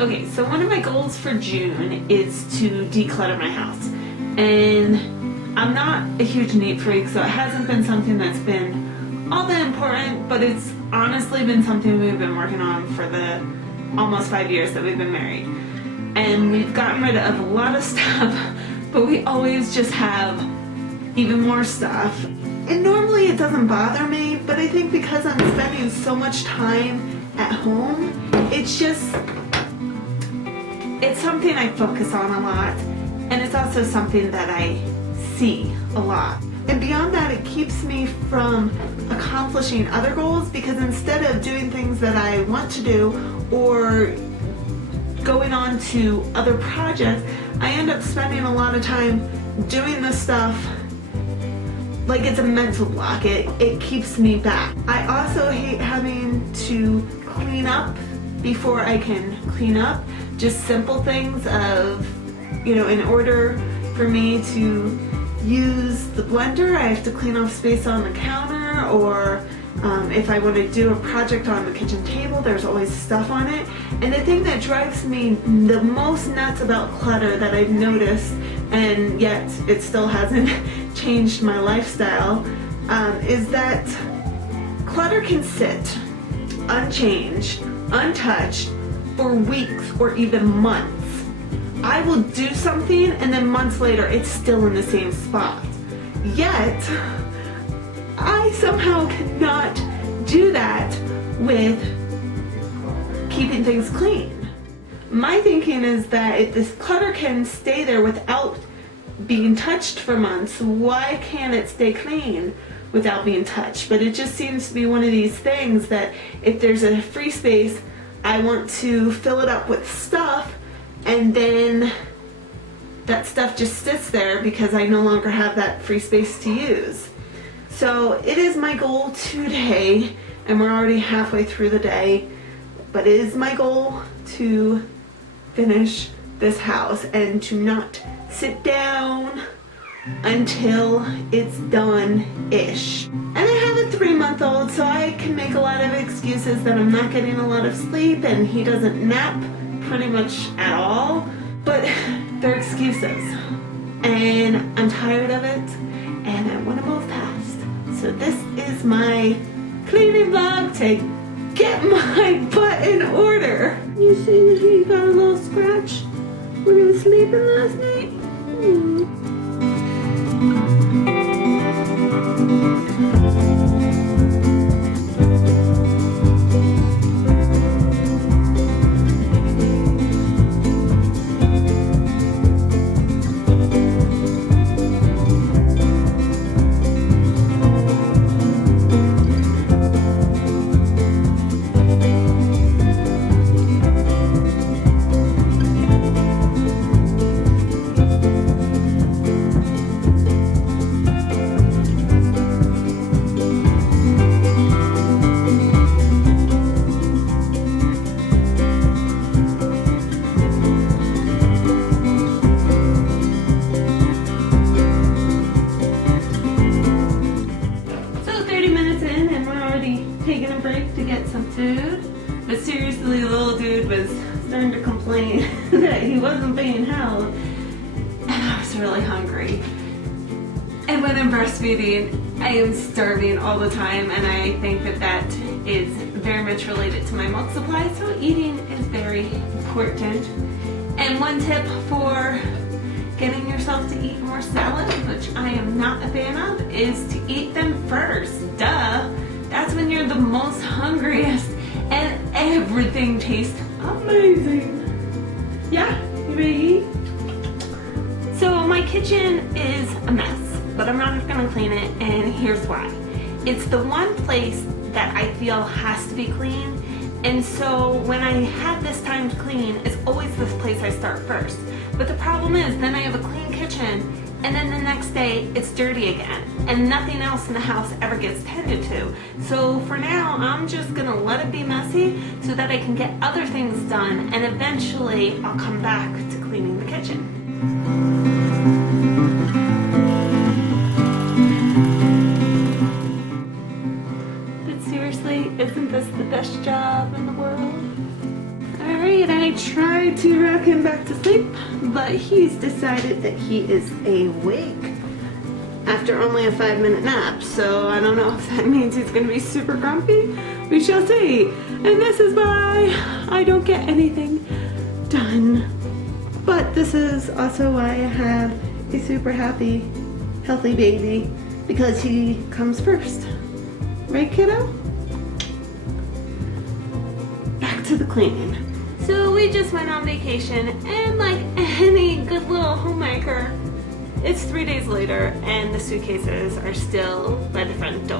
Okay, so one of my goals for June is to declutter my house. And I'm not a huge neat freak, so it hasn't been something that's been all that important, but it's honestly been something we've been working on for the almost 5 years that we've been married. And we've gotten rid of a lot of stuff, but we always just have even more stuff. And normally it doesn't bother me, but I think because I'm spending so much time at home, it's something I focus on a lot, and it's also something that I see a lot. And beyond that, it keeps me from accomplishing other goals, because instead of doing things that I want to do or going on to other projects, I end up spending a lot of time doing this stuff like it's a mental block. It keeps me back. I also hate having to clean up before I can clean up. Just simple things of, in order for me to use the blender, I have to clean off space on the counter, or if I want to do a project on the kitchen table, there's always stuff on it. And the thing that drives me the most nuts about clutter that I've noticed, and yet it still hasn't changed my lifestyle, is that clutter can sit unchanged, untouched, for weeks or even months. I will do something and then months later it's still in the same spot. Yet, I somehow cannot do that with keeping things clean. My thinking is that if this clutter can stay there without being touched for months, why can't it stay clean without being touched? But it just seems to be one of these things that if there's a free space, I want to fill it up with stuff, and then that stuff just sits there because I no longer have that free space to use. So it is my goal today, and we're already halfway through the day, but it is my goal to finish this house and to not sit down until it's done-ish. And I have a 3-month-old, so I can make a lot of excuses that I'm not getting a lot of sleep and he doesn't nap pretty much at all, but they're excuses. And I'm tired of it, and I want to move past. So this is my cleaning vlog to get my butt in order. You see that he got a little scratch when he was sleeping last night? Taking a break to get some food, but seriously, the little dude was starting to complain that he wasn't being held, and I was really hungry. And when I'm breastfeeding, I am starving all the time, and I think that that is very much related to my milk supply, so eating is very important. And one tip for getting yourself to eat more salads, which I am not a fan of, is to eat them first. Duh! That's when you're the most hungriest and everything tastes amazing. Yeah, you ready to eat? So my kitchen is a mess, but I'm not gonna clean it, and here's why. It's the one place that I feel has to be clean, and so when I have this time to clean, it's always this place I start first. But the problem is, then I have a clean kitchen, and then the next day it's dirty again, and nothing else in the house ever gets tended to. So for now, I'm just gonna let it be messy so that I can get other things done, and eventually I'll come back to cleaning the kitchen. But seriously, isn't this the best job in the world? Alright, I tried tried to rock him back to sleep, but he's decided that he is awake after only a 5-minute nap. So I don't know if that means he's going to be super grumpy. We shall see. And this is why I don't get anything done. But this is also why I have a super happy, healthy baby, because he comes first. Right, kiddo? Back to the cleaning. So we just went on vacation, and like any good little homemaker, it's 3 days later and the suitcases are still by the front door.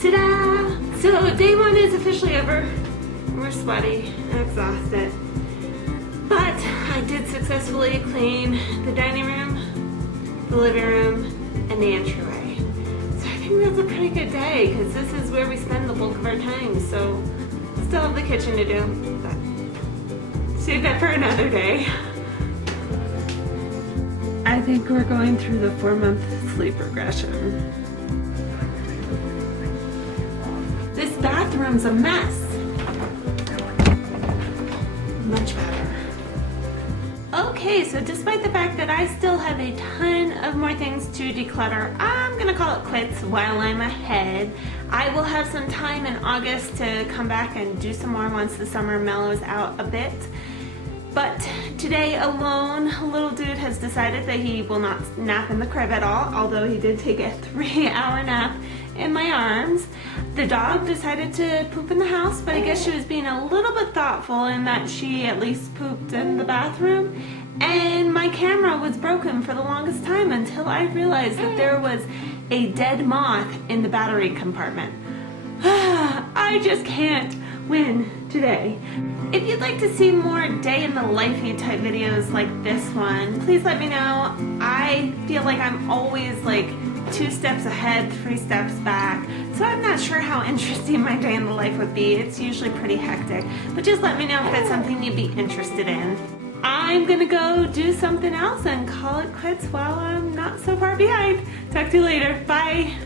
Ta-da! So day 1 is officially over. We're sweaty and exhausted. But I did successfully clean the dining room, the living room, and the entryway. So I think that's a pretty good day because this is where we spend the bulk of our time. So still have the kitchen to do, but save that for another day. I think we're going through the 4-month sleep regression. This bathroom's a mess. Much better. Okay, so despite the fact that I still have a ton of more things to declutter, I'm gonna call it quits while I'm ahead. I will have some time in August to come back and do some more once the summer mellows out a bit. But today alone, little dude has decided that he will not nap in the crib at all, although he did take a 3-hour nap in my arms. The dog decided to poop in the house, but I guess she was being a little bit thoughtful in that she at least pooped in the bathroom. And my camera was broken for the longest time until I realized that there was a dead moth in the battery compartment. I just can't win today. If you'd like to see more day in the lifey type videos like this one, please let me know. I feel like I'm always like 2 steps ahead, 3 steps back. So I'm not sure how interesting my day in the life would be. It's usually pretty hectic. But just let me know if it's something you'd be interested in. I'm gonna go do something else and call it quits while I'm not so far behind. Talk to you later. Bye.